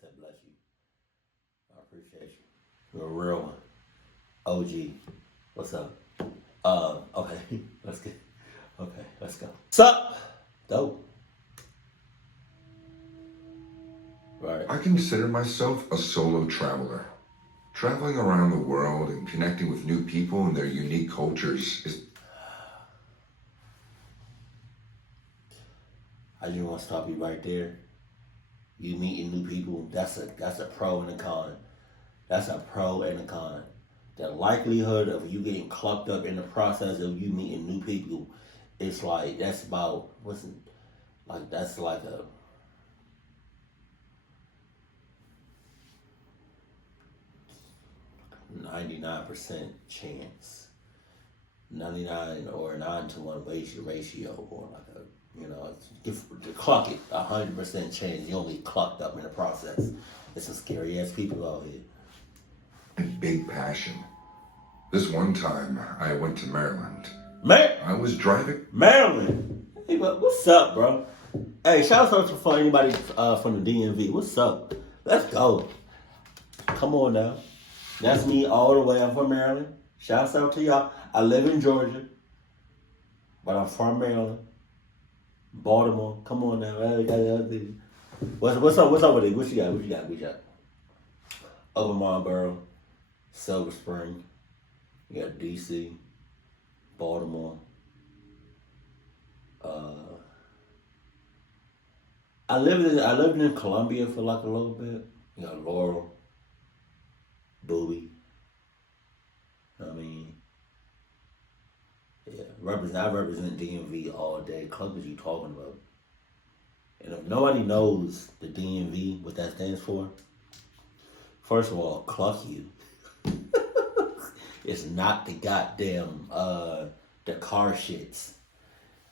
said bless you. I appreciate you. You're a real one. OG. What's up? Okay. Let's get okay, let's go. Sup? Dope. Right. I consider myself a solo traveler. Traveling around the world and connecting with new people and their unique cultures is... I just want to stop you right there. You meeting new people, that's a pro and a con. That's a pro and a con. The likelihood of you getting clucked up in the process of you meeting new people, it's like that's about that's like a 99% chance. 99 or 9-to-1 ratio or like a to clock it 100% chance you only clucked up in the process. It's some scary ass people out here. And big passion. This one time I went to Maryland. I was driving. Maryland. Hey, what's up, bro? Hey, shout out for anybody from the DMV. What's up? Let's go. Come on now. That's me all the way. I'm from Maryland. Shouts out to y'all. I live in Georgia, but I'm from Maryland. Baltimore. Come on now. What's up with it? What you got? Upper Marlboro, Silver Spring. You got DC, Baltimore. I lived in Columbia for like a little bit. You got Laurel, Bowie. I mean, yeah, I represent DMV all day. Club is you talking about? And if nobody knows the DMV, what that stands for, first of all, cluck you. It's not the goddamn the car shits.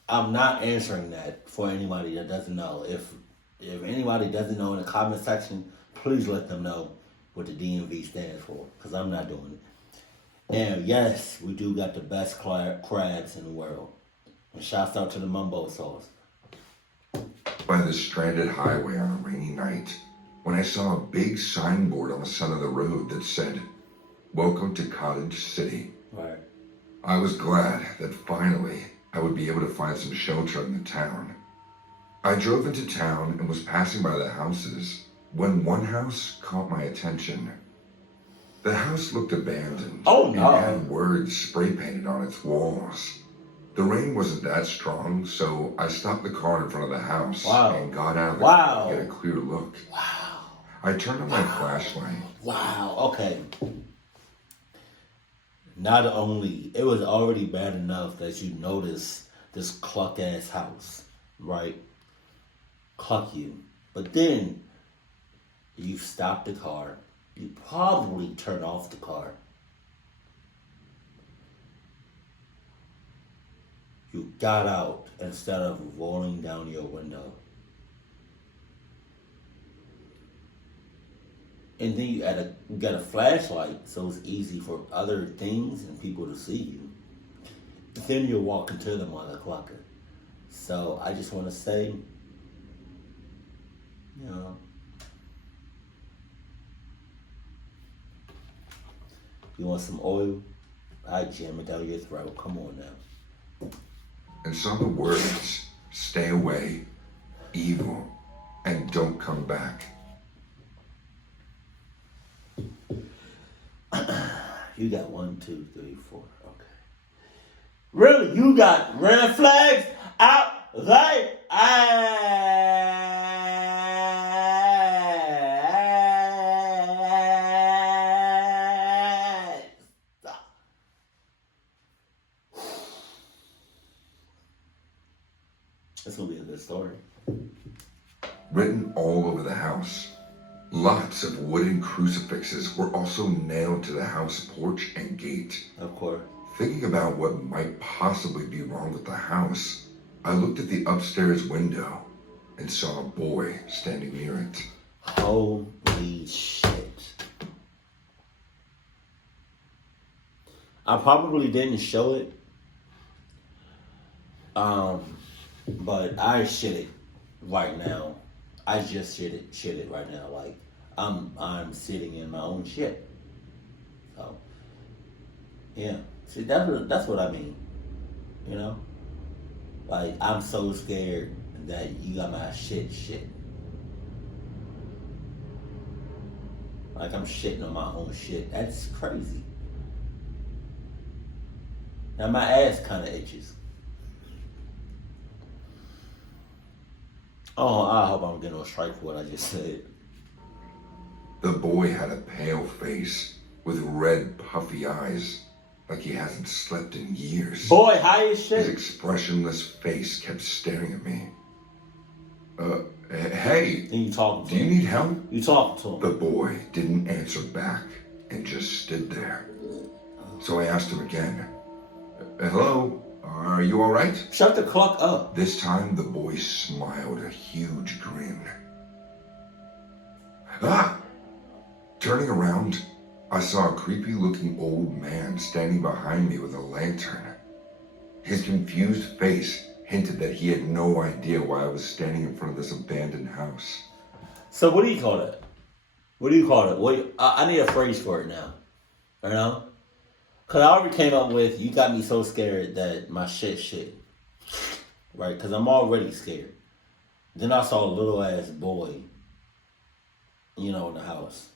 I'm not answering that for anybody that doesn't know. If anybody doesn't know in the comment section, please let them know what the DMV stands for, because I'm not doing it. And yes, we do got the best crabs in the world. And shouts out to the mumbo sauce. By the stranded highway on a rainy night, when I saw a big signboard on the side of the road that said, "Welcome to Cottage City." Right. I was glad that finally I would be able to find some shelter in the town. I drove into town and was passing by the houses when one house caught my attention. The house looked abandoned. Oh, no. And had words spray painted on its walls. The rain wasn't that strong, so I stopped the car in front of the house and got out of the car to get a clear look. Wow. I turned on my flashlight. Wow. Okay. Not only, it was already bad enough that you noticed this cluck ass house, right? Cluck you. But then you stopped the car. You probably turned off the car. You got out instead of rolling down your window. And then you got a flashlight, so it's easy for other things and people to see you. Then you're walking to the motherfucker. So I just want to say, you want some oil? I jam it down your throat. Come on now. And saw the words, "Stay away, evil, and don't come back." You got 1, 2, 3, 4. Okay. Really? You got red flags out there? That's gonna be a good story. Written all over the house. Lots of wooden crucifixes were also nailed to the house porch and gate. Of course. Thinking about what might possibly be wrong with the house, I looked at the upstairs window and saw a boy standing near it. Holy shit. I probably didn't show it. But I shit it right now. I just shit it right now. Like, I'm sitting in my own shit. So yeah, see that's what I mean. You know, like I'm so scared that you got my shit. Like I'm shitting on my own shit. That's crazy. Now my ass kind of itches. Oh, I hope I'm getting on strike for what I just said. The boy had a pale face with red, puffy eyes, like he hasn't slept in years. Boy, high as shit. His expressionless face kept staring at me. Hey. And you talking to him? Do you need help? You talking to him. The boy didn't answer back and just stood there. So I asked him again. Hello? Are you all right? Shut the clock up. This time the boy smiled a huge grin. Ah! Turning around, I saw a creepy-looking old man standing behind me with a lantern. His confused face hinted that he had no idea why I was standing in front of this abandoned house. So what do you call it? What do you call it? I need a phrase for it now. You know? Because I already came up with, you got me so scared that my shit. Right? Because I'm already scared. Then I saw a little ass boy, in the house.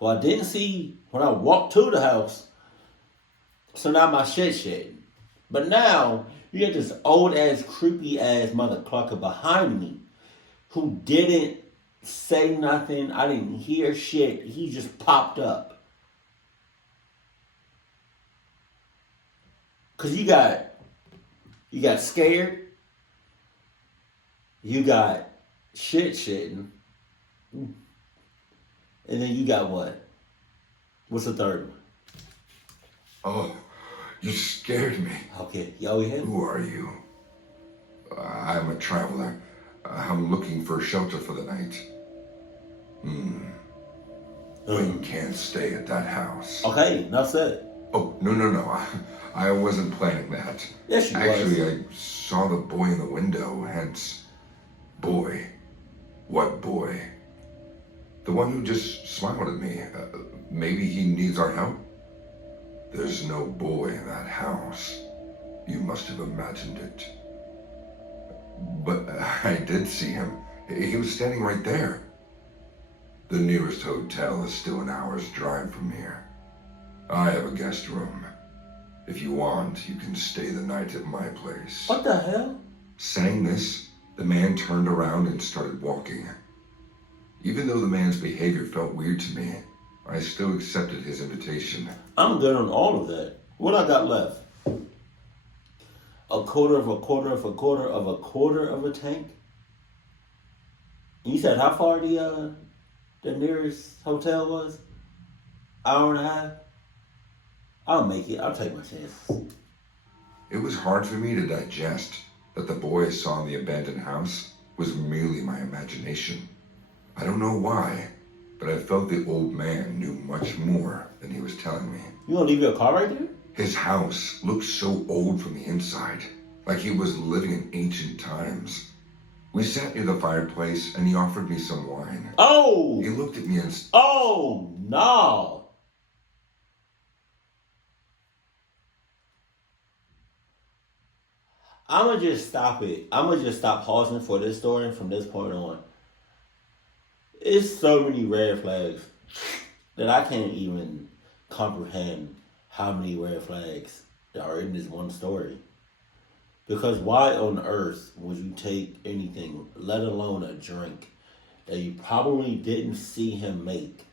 Well, I didn't see when I walked to the house. So now my shit. But now, you got this old ass, creepy ass mother clucker behind me who didn't say nothing. I didn't hear shit. He just popped up. Cause you got scared. You got shitting. And then you got what? What's the third one? Oh, you scared me. Okay, yeah. Who are you? I'm a traveler. I'm looking for shelter for the night. But you can't stay at that house. Okay, enough said. Oh, no. I wasn't planning that. Yes, you was. Actually, I saw the boy in the window, hence... Boy. What boy? The one who just smiled at me. Maybe he needs our help? There's no boy in that house. You must have imagined it. But I did see him. He was standing right there. The nearest hotel is still an hour's drive from here. I have a guest room. If you want, you can stay the night at my place. What the hell? Saying this, the man turned around and started walking. Even though the man's behavior felt weird to me, I still accepted his invitation. I'm good on all of that. What I got left? A quarter of a tank? You said how far the nearest hotel was? Hour and a half? I'll make it. I'll take my chances. It was hard for me to digest that the boy I saw in the abandoned house was merely my imagination. I don't know why, but I felt the old man knew much more than he was telling me. You gonna leave your car right there? His house looked so old from the inside, like he was living in ancient times. We sat near the fireplace and he offered me some wine. Oh! He looked at me and... Oh, no! I'm gonna just stop it. I'm gonna just stop pausing for this story from this point on. It's so many red flags that I can't even comprehend how many red flags are in this one story. Because why on earth would you take anything, let alone a drink, that you probably didn't see him make?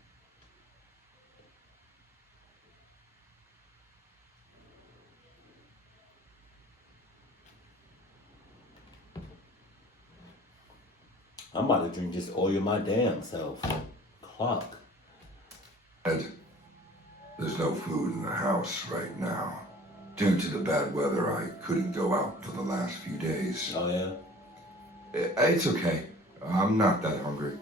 I'm about to drink just oil my damn self. Clock. Ed, there's no food in the house right now. Due to the bad weather, I couldn't go out for the last few days. Oh, yeah? It's okay. I'm not that hungry.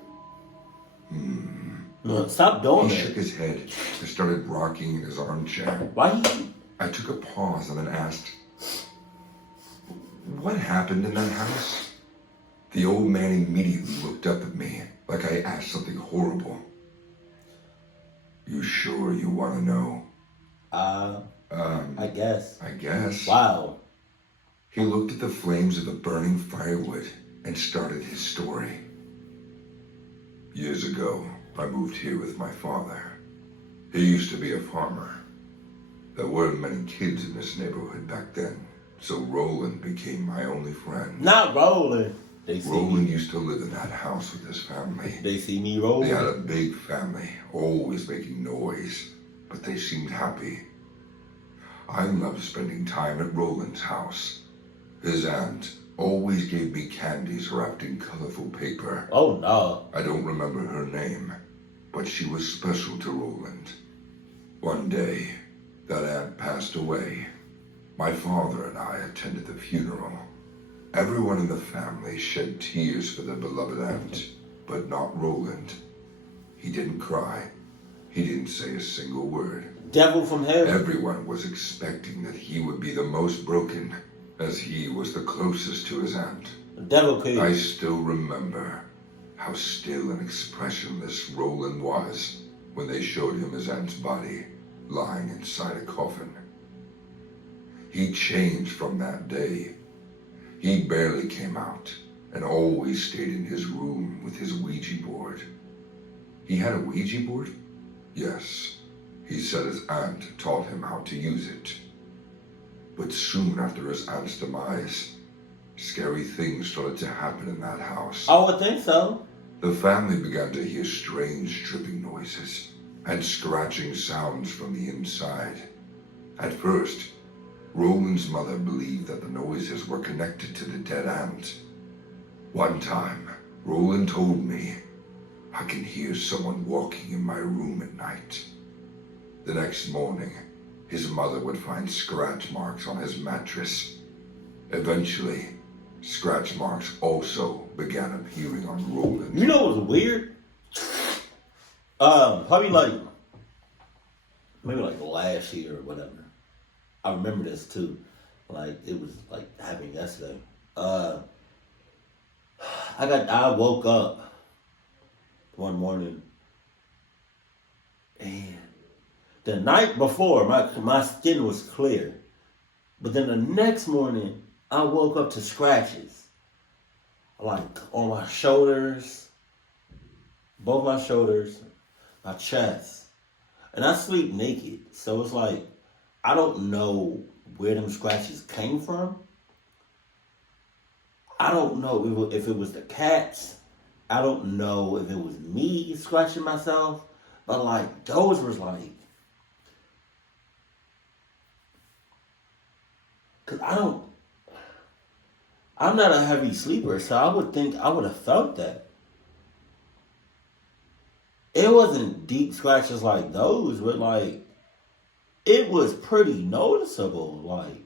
No, stop doing He that. shook his head and started rocking in his armchair. Why he... I took a pause and then asked, what happened in that house? The old man immediately looked up at me like I asked something horrible. You sure you want to know? I guess. I guess. Wow. He looked at the flames of the burning firewood and started his story. Years ago, I moved here with my father. He used to be a farmer. There weren't many kids in this neighborhood back then, so Roland became my only friend. Not Roland. Roland used to live in that house with his family. They see me rolling. They had a big family, always making noise, but they seemed happy. I loved spending time at Roland's house. His aunt always gave me candies wrapped in colorful paper. Oh, no. I don't remember her name, but she was special to Roland. One day, that aunt passed away. My father and I attended the funeral. Everyone in the family shed tears for their beloved aunt, but not Roland. He didn't cry. He didn't say a single word. Devil from heaven. Everyone was expecting that he would be the most broken, as he was the closest to his aunt. The devil king. I still remember how still and expressionless Roland was when they showed him his aunt's body lying inside a coffin. He changed from that day. He barely came out and always stayed in his room with his Ouija board. He had a Ouija board? Yes. He said his aunt taught him how to use it. But soon after his aunt's demise, scary things started to happen in that house. I would think so. The family began to hear strange dripping noises and scratching sounds from the inside. At first, Roland's mother believed that the noises were connected to the dead aunt. One time, Roland told me, I can hear someone walking in my room at night. The next morning, his mother would find scratch marks on his mattress. Eventually, scratch marks also began appearing on Roland. You know what was weird? Probably maybe last year or whatever. I remember this too. Like, it was like happening yesterday. I woke up one morning and the night before my skin was clear. But then the next morning I woke up to scratches. Like on my shoulders, both my shoulders, my chest. And I sleep naked. So it's like, I don't know where them scratches came from. I don't know if it was the cats. I don't know if it was me scratching myself. But like, those was like, cause I'm not a heavy sleeper, so I would think I would have felt that. It wasn't deep scratches like those, but like, it was pretty noticeable, like.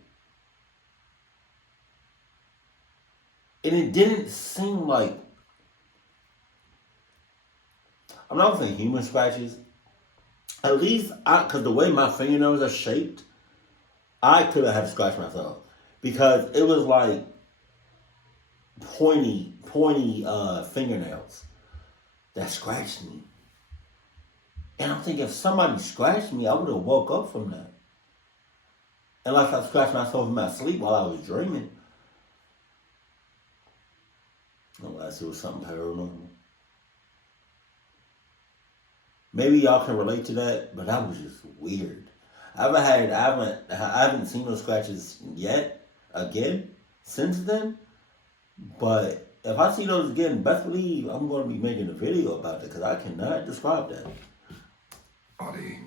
And it didn't seem like, I'm not saying human scratches. At least, because the way my fingernails are shaped, I could have had to scratch myself. Because it was like pointy fingernails that scratched me. And I'm thinking, if somebody scratched me, I would have woke up from that. Unless I scratched myself in my sleep while I was dreaming. Unless it was something paranormal. Maybe y'all can relate to that, but that was just weird. I haven't seen those scratches yet, again, since then. But if I see those again, best believe I'm going to be making a video about it, because I cannot describe that. Body.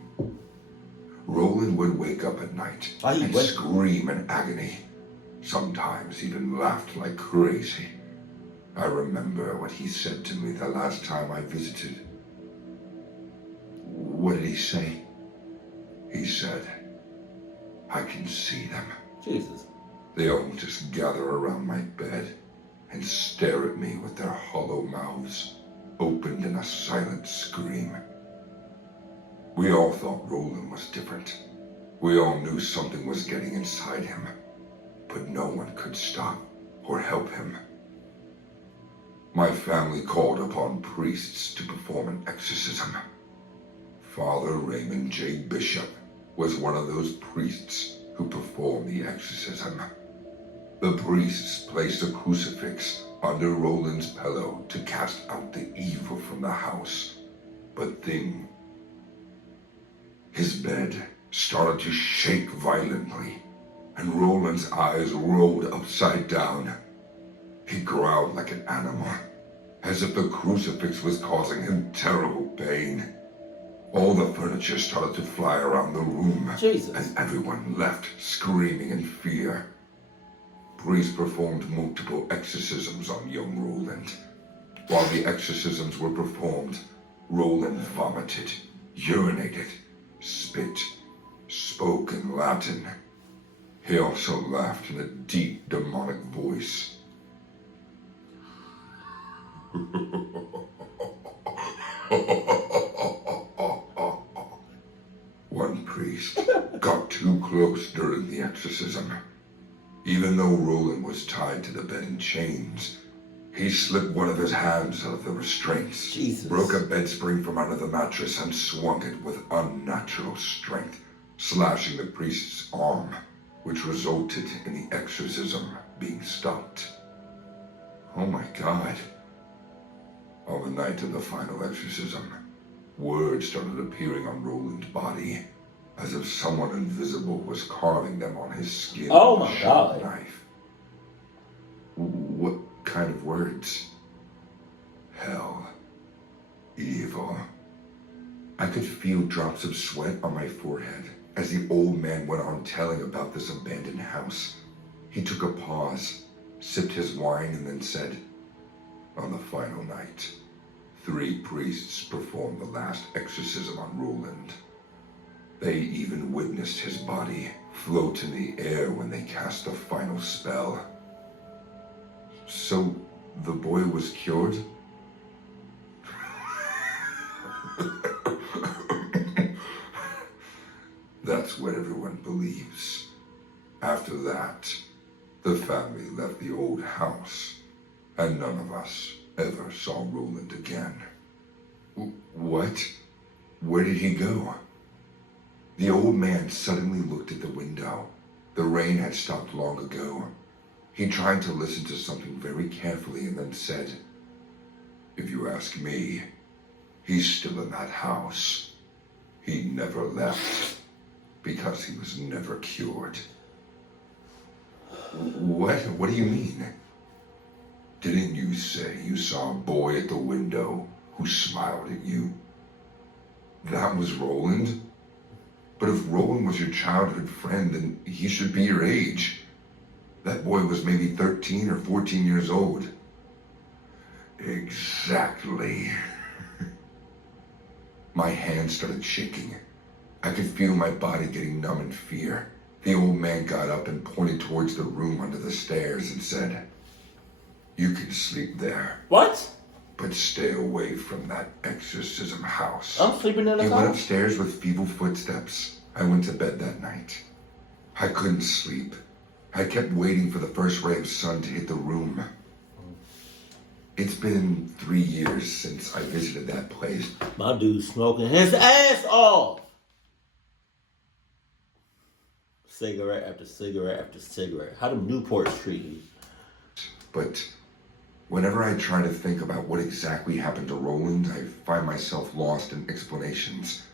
Roland would wake up at night and scream in agony. Sometimes even laughed like crazy. I remember what he said to me the last time I visited. What did he say? He said, I can see them. Jesus. They all just gather around my bed and stare at me with their hollow mouths opened in a silent scream. We all thought Roland was different. We all knew something was getting inside him, but no one could stop or help him. My family called upon priests to perform an exorcism. Father Raymond J. Bishop was one of those priests who performed the exorcism. The priests placed a crucifix under Roland's pillow to cast out the evil from the house. But then, his bed started to shake violently, and Roland's eyes rolled upside down. He growled like an animal, as if the crucifix was causing him terrible pain. All the furniture started to fly around the room, Jesus. and everyone left screaming in fear. Priests performed multiple exorcisms on young Roland. While the exorcisms were performed, Roland vomited, urinated, spit, spoke in Latin. He also laughed in a deep, demonic voice. One priest got too close during the exorcism. Even though Roland was tied to the bed in chains, he slipped one of his hands out of the restraints, Jesus. broke a bed spring from under the mattress, and swung it with unnatural strength, slashing the priest's arm, which resulted in the exorcism being stopped. Oh my God. On the night of the final exorcism, words started appearing on Roland's body, as if someone invisible was carving them on his skin Oh with my a sharp God. knife. What kind of words? Hell. Evil. I could feel drops of sweat on my forehead as the old man went on telling about this abandoned house. He took a pause, sipped his wine, and then said, on the final night, 3 priests performed the last exorcism on Roland. They even witnessed his body float in the air when they cast the final spell. So, the boy was cured? That's what everyone believes. After that, the family left the old house, and none of us ever saw Roland again. What? Where did he go? The old man suddenly looked at the window. The rain had stopped long ago. He tried to listen to something very carefully and then said, if you ask me, he's still in that house. He never left because he was never cured. What? What do you mean? Didn't you say you saw a boy at the window who smiled at you? That was Roland? But if Roland was your childhood friend, then he should be your age. That boy was maybe 13 or 14 years old. Exactly. My hands started shaking. I could feel my body getting numb in fear. The old man got up and pointed towards the room under the stairs and said, you can sleep there. What? But stay away from that exorcism house. I'm sleeping in the He car? went upstairs with feeble footsteps. I went to bed that night. I couldn't sleep. I kept waiting for the first ray of sun to hit the room. It's been 3 years since I visited that place. My dude's smoking his ass off. Cigarette after cigarette after cigarette. How do Newports treat you? But whenever I try to think about what exactly happened to Roland, I find myself lost in explanations.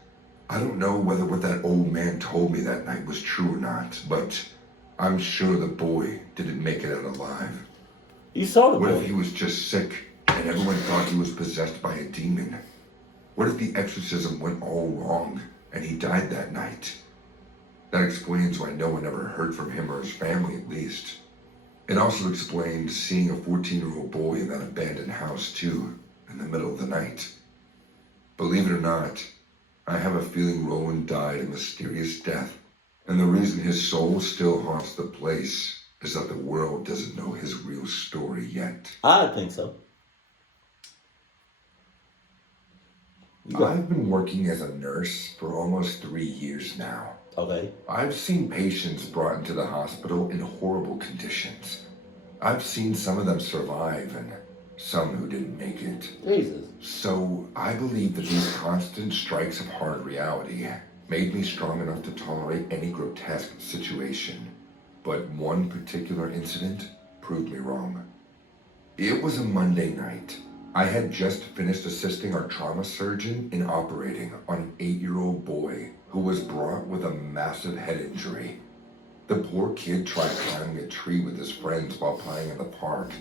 I don't know whether what that old man told me that night was true or not, but I'm sure the boy didn't make it out alive. You saw the What if boy. he was just sick and everyone thought he was possessed by a demon? What if the exorcism went all wrong and he died that night? That explains why no one ever heard from him or his family, at least. It also explains seeing a 14-year-old boy in that abandoned house, too, in the middle of the night. Believe it or not, I have a feeling Roland died a mysterious death, and the reason his soul still haunts the place is that the world doesn't know his real story yet. I think so. I've been working as a nurse for almost 3 years now. Okay. I've seen patients brought into the hospital in horrible conditions. I've seen some of them survive, and some who didn't make it. Jesus. So I believe that these constant strikes of hard reality made me strong enough to tolerate any grotesque situation. But one particular incident proved me wrong. It was a Monday night. I had just finished assisting our trauma surgeon in operating on an 8-year-old boy who was brought with a massive head injury. The poor kid tried climbing a tree with his friends while playing in the park,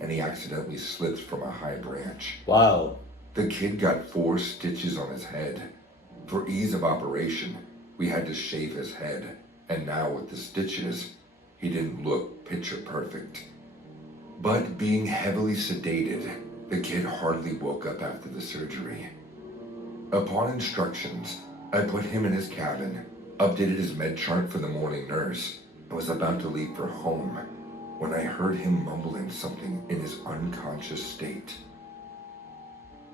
and he accidentally slipped from a high branch. Wow. The kid got 4 stitches on his head. For ease of operation, we had to shave his head, and now with the stitches, he didn't look picture perfect. But being heavily sedated, the kid hardly woke up after the surgery. Upon instructions, I put him in his cabin, updated his med chart for the morning nurse, and was about to leave for home when I heard him mumbling something in his unconscious state.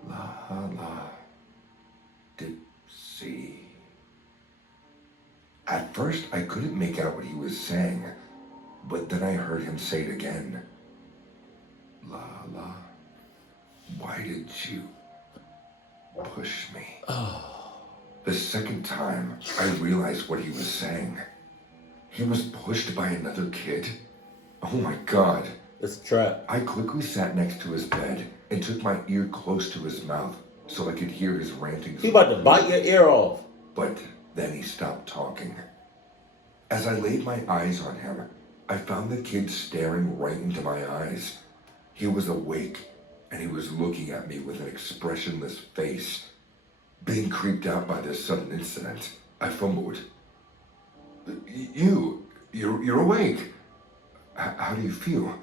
La la, dipsy. At first, I couldn't make out what he was saying, but then I heard him say it again. La la, why did you push me? The second time, I realized what he was saying. He was pushed by another kid? Oh my God. It's a trap. I quickly sat next to his bed and took my ear close to his mouth so I could hear his ranting. He about to bite your ear off. But then he stopped talking. As I laid my eyes on him, I found the kid staring right into my eyes. He was awake, and he was looking at me with an expressionless face. Being creeped out by this sudden incident, I fumbled. You're awake. How do you feel?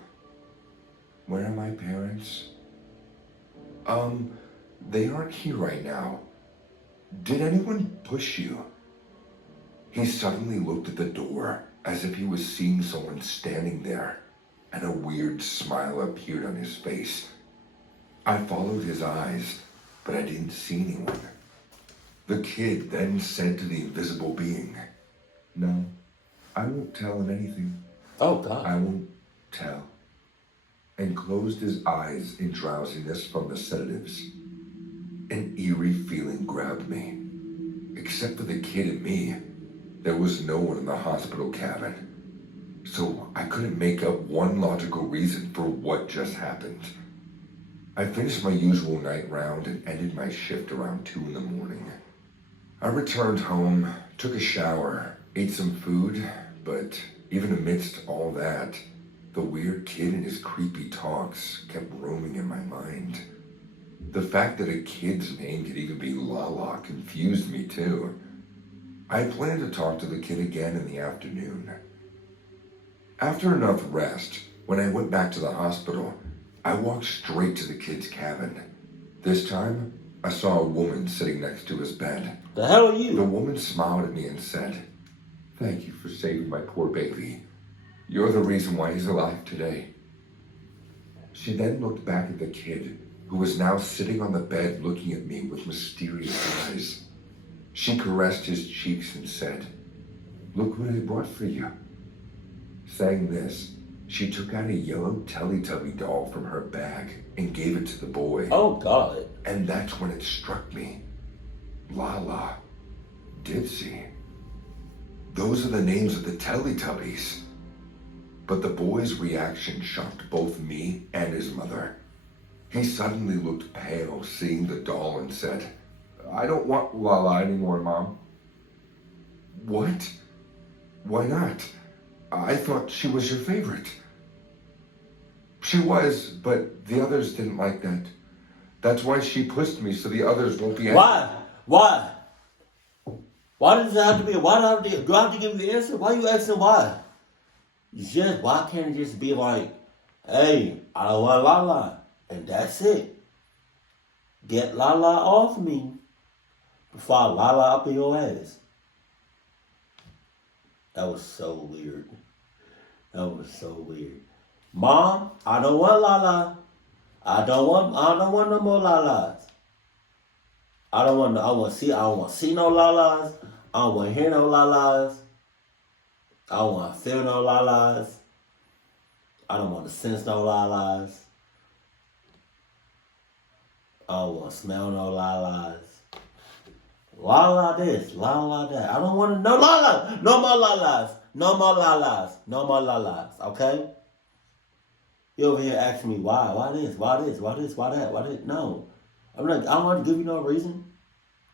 Where are my parents? They aren't here right now. Did anyone push you? He suddenly looked at the door as if he was seeing someone standing there, and a weird smile appeared on his face. I followed his eyes, but I didn't see anyone. The kid then said to the invisible being, "No, I won't tell him anything. Oh, God. I won't tell," and closed his eyes in drowsiness from the sedatives. An eerie feeling grabbed me. Except for the kid and me, there was no one in the hospital cabin. So I couldn't make up one logical reason for what just happened. I finished my usual night round and ended my shift around 2 in the morning. I returned home, took a shower, ate some food, but even amidst all that, the weird kid and his creepy talks kept roaming in my mind. The fact that a kid's name could even be Lala confused me too. I planned to talk to the kid again in the afternoon. After enough rest, when I went back to the hospital, I walked straight to the kid's cabin. This time, I saw a woman sitting next to his bed. The hell are you? The woman smiled at me and said, "Thank you for saving my poor baby. You're the reason why he's alive today." She then looked back at the kid, who was now sitting on the bed looking at me with mysterious eyes. She caressed his cheeks and said, "Look what I brought for you." Saying this, she took out a yellow Teletubby doll from her bag and gave it to the boy. Oh, God. And that's when it struck me. Lala, Dipsy. Those are the names of the Teletubbies. But the boy's reaction shocked both me and his mother. He suddenly looked pale seeing the doll and said, "I don't want Lala anymore, Mom." "What? Why not? I thought she was your favorite." "She was, but the others didn't like that. That's why she pushed me so the others won't be angry." Why? Why does it have to be? Why do I have to give you the answer? Why are you asking why? Why can't it just be like, "Hey, I don't want Lala," and that's it. Get Lala off me before I Lala up in your ass. That was so weird. Mom, I don't want Lala. I don't want no more Lalas. I don't want to see no Lalas. I don't want to hear no Lalas. I don't want to feel no Lalas. I don't want to sense no Lalas. Oh, well, smell no la-las. La-la this, la-la that. I don't want to, no la-la. No more la-las. No more la-las. No more la-las, okay? You over here asking me why? Why this? Why this? Why this? Why that? Why this? No. I'm like, I don't want to give you no reason.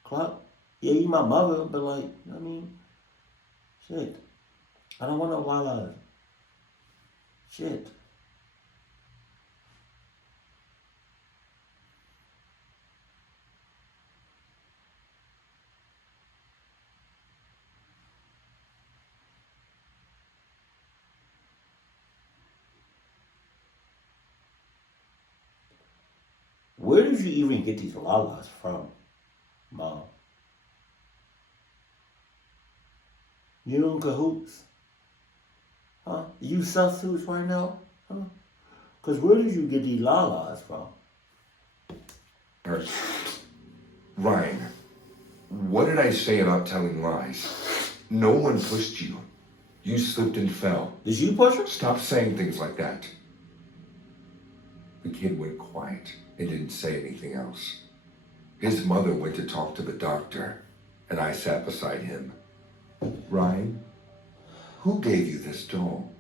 Clark. Yeah, you my mother, but like, you know what I mean? Shit. I don't want no la-las. Shit. Where did you even get these la-las from, Mom? You in cahoots? Huh? You substitutes right now? Huh? Because where did you get these la-las from? Ryan, what did I say about telling lies? No one pushed you. You slipped and fell. Did you push her? Stop saying things like that. The kid went quiet and didn't say anything else. His mother went to talk to the doctor, and I sat beside him. Ryan, who gave you this doll?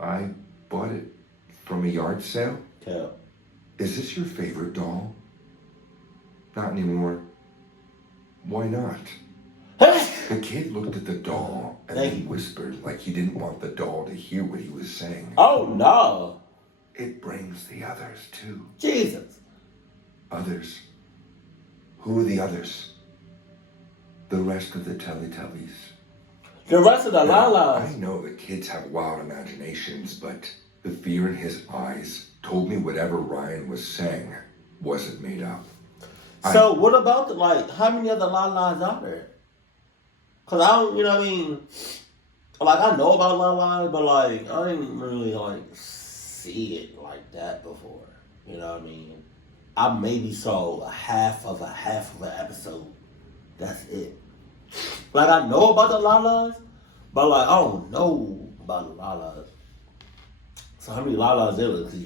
I bought it from a yard sale. Yeah. Is this your favorite doll? Not anymore. Why not? The kid looked at the doll and then whispered like he didn't want the doll to hear what he was saying. Oh, no. It brings the others, too. Jesus. Others? Who are the others? The rest of the Teletubbies. The rest of the Now, la-las. I know that kids have wild imaginations, but the fear in his eyes told me whatever Ryan was saying wasn't made up. So what about the, like, how many other la-las are there? Because I don't, you know what I mean? Like, I know about la-las, but, like, I didn't really, like, see it like that before. You know what I mean? I maybe saw a half of an episode. That's it. Like, I know about the la-las, but, like, I don't know about the la-las. So how many la-las there is? Because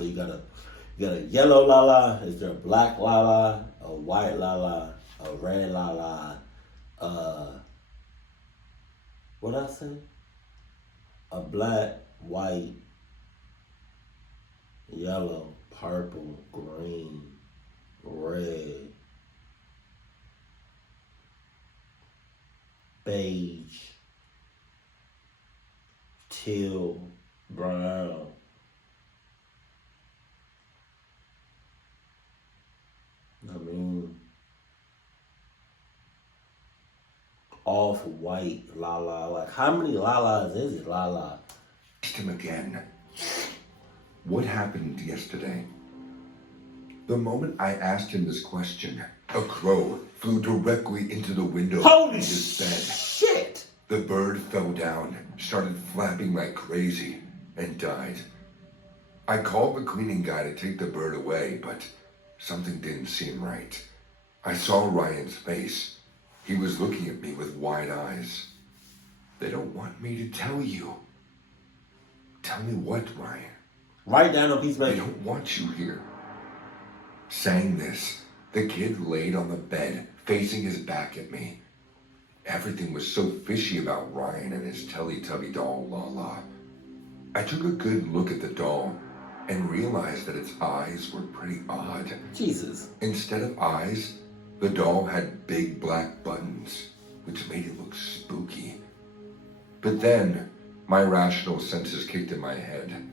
you got a yellow la-la. Is there a black la-la? A white la-la? A red la-la? What I say? A black, white, yellow, purple, green, red, beige, teal, brown. I mean, off-white la-la. Like, how many la-las is it, la-la? Asked him again. What happened yesterday? The moment I asked him this question, a crow flew directly into the window Holy in his bed. shit! The bird fell down, started flapping like crazy, and died. I called the cleaning guy to take the bird away, but something didn't seem right. I saw Ryan's face. He was looking at me with wide eyes. They don't want me to tell you. Tell me what, Ryan? Write down a piece of They paper. don't want you here. Saying this, the kid laid on the bed, facing his back at me. Everything was so fishy about Ryan and his Teletubby doll, Lala. I took a good look at the doll and realized that its eyes were pretty odd. Jesus. Instead of eyes, the doll had big black buttons, which made it look spooky. But then, my rational senses kicked in my head.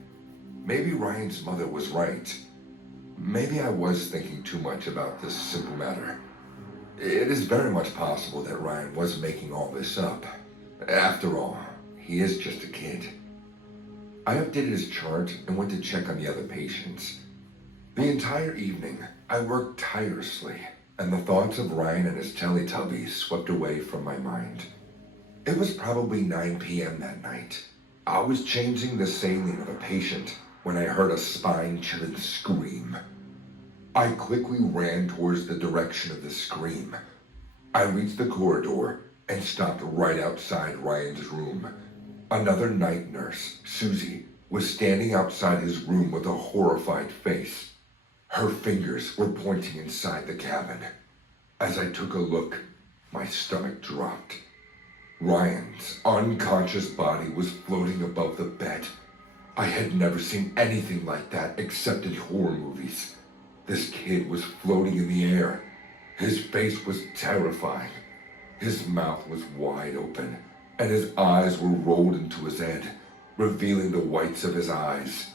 Maybe Ryan's mother was right. Maybe I was thinking too much about this simple matter. It is very much possible that Ryan was making all this up. After all, he is just a kid. I updated his chart and went to check on the other patients. The entire evening, I worked tirelessly, and the thoughts of Ryan and his Teletubbies swept away from my mind. It was probably 9 p.m. that night. I was changing the saline of a patient when I heard a spine-chilling scream. I quickly ran towards the direction of the scream. I reached the corridor and stopped right outside Ryan's room. Another night nurse, Susie, was standing outside his room with a horrified face. Her fingers were pointing inside the cabin. As I took a look, my stomach dropped. Ryan's unconscious body was floating above the bed. I had never seen anything like that except in horror movies. This kid was floating in the air. His face was terrifying. His mouth was wide open, and his eyes were rolled into his head, revealing the whites of his eyes.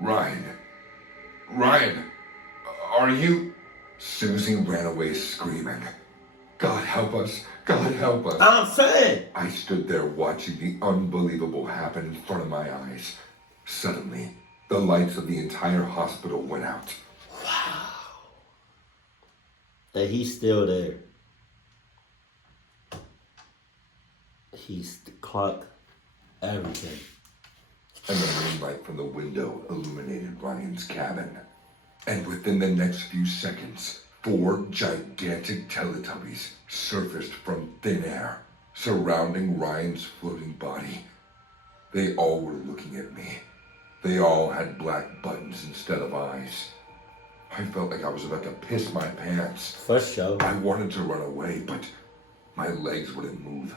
Ryan, are you? Susie ran away screaming. God help us, God help us. I'm saying. I stood there watching the unbelievable happen in front of my eyes. Suddenly, the lights of the entire hospital went out. Wow. That he's still there. He's the clock, everything. And the moonlight from the window illuminated Ryan's cabin. And within the next few seconds, 4 gigantic Teletubbies surfaced from thin air, surrounding Ryan's floating body. They all were looking at me. They all had black buttons instead of eyes. I felt like I was about to piss my pants. For sure. I wanted to run away, but my legs wouldn't move.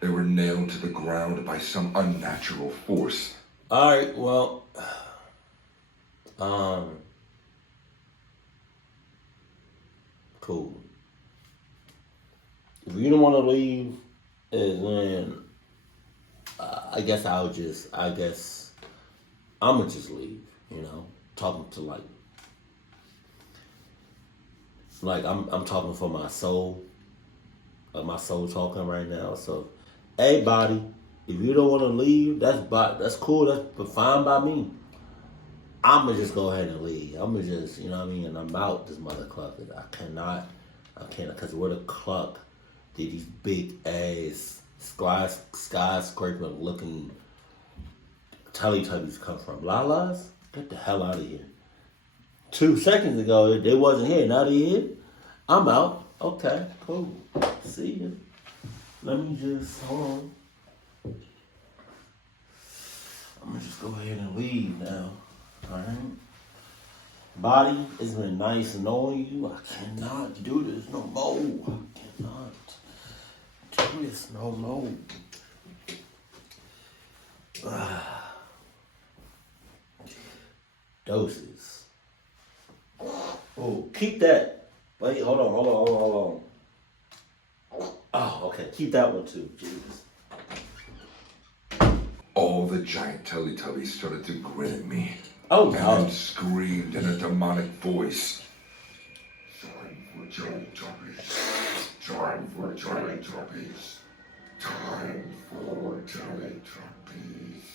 They were nailed to the ground by some unnatural force. All right, well, cool. If you don't want to leave, then I guess I'ma just leave, talking to like I'm talking for my soul, my soul talking right now. So, hey, body, if you don't want to leave, that's cool. That's fine by me. I'ma just go ahead and leave. I'ma just, and I'm out this motherfucker. I cannot, because where the cluck did these big ass skyscraper looking Teletubbies come from? Lala's? Get the hell out of here. 2 seconds ago, they wasn't here. Now they here. I'm out. Okay, cool. See ya. Let me just, hold on. I'm gonna just go ahead and leave now. Alright? Body, it's been nice knowing you. I cannot do this no more. I cannot do this no more. Doses. Oh, keep that. Wait, hold on. Oh, okay. Keep that one too. Jesus. All the giant Teletubbies started to grin at me. Oh, and no. then screamed in a demonic voice. Time for Teletubbies. Time for Teletubbies. Time for Teletubbies.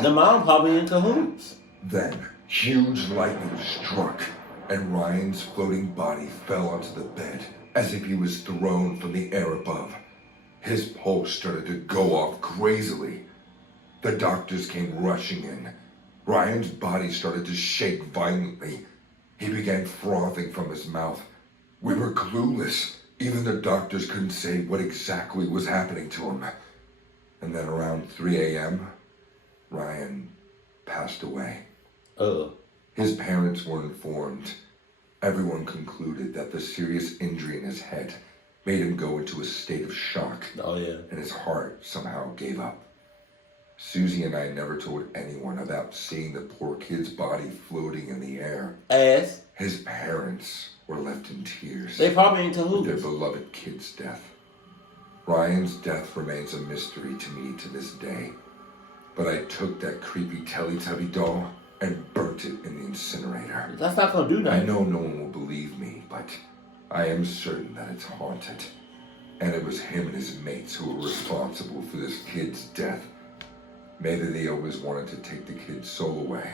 The mom probably in cahoots. Then, huge lightning struck, and Ryan's floating body fell onto the bed as if he was thrown from the air above. His pulse started to go off crazily. The doctors came rushing in. Ryan's body started to shake violently. He began frothing from his mouth. We were clueless. Even the doctors couldn't say what exactly was happening to him. And then around 3 a.m., Ryan passed away. His parents were informed. Everyone concluded that the serious injury in his head made him go into a state of shock. Oh, yeah. And his heart somehow gave up. Susie and I never told anyone about seeing the poor kid's body floating in the air. Ass. His parents were left in tears. They probably in cahoots. Their beloved kid's death. Ryan's death remains a mystery to me to this day. But I took that creepy Teletubby doll and burnt it in the incinerator. That's not gonna do nothing. I know no one will believe me, but I am certain that it's haunted. And it was him and his mates who were responsible for this kid's death. Maybe they always wanted to take the kid's soul away.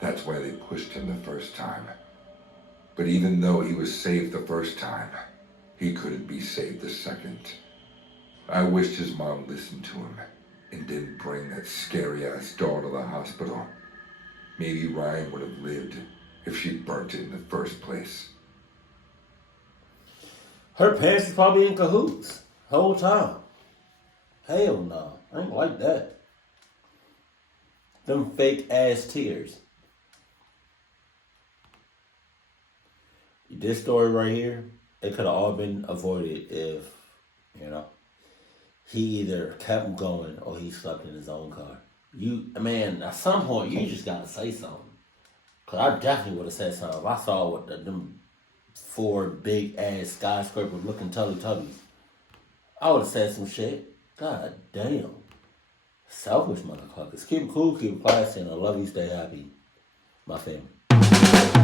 That's why they pushed him the first time. But even though he was saved the first time, he couldn't be saved the second. I wished his mom listened to him and didn't bring that scary-ass doll to the hospital. Maybe Ryan would have lived if she burnt it in the first place. Her parents is probably in cahoots the whole time. Hell no. I ain't like that. Them fake ass tears. This story right here, it could have all been avoided if, you know, he either kept going or he slept in his own car. Man, at some point, you just gotta say something. Cause I definitely would have said something if I saw what them four big ass skyscraper looking Teletubbies. I would have said some shit. God damn. Selfish motherfuckers. Keep it cool, keep it classy, and I love you, stay happy. My family.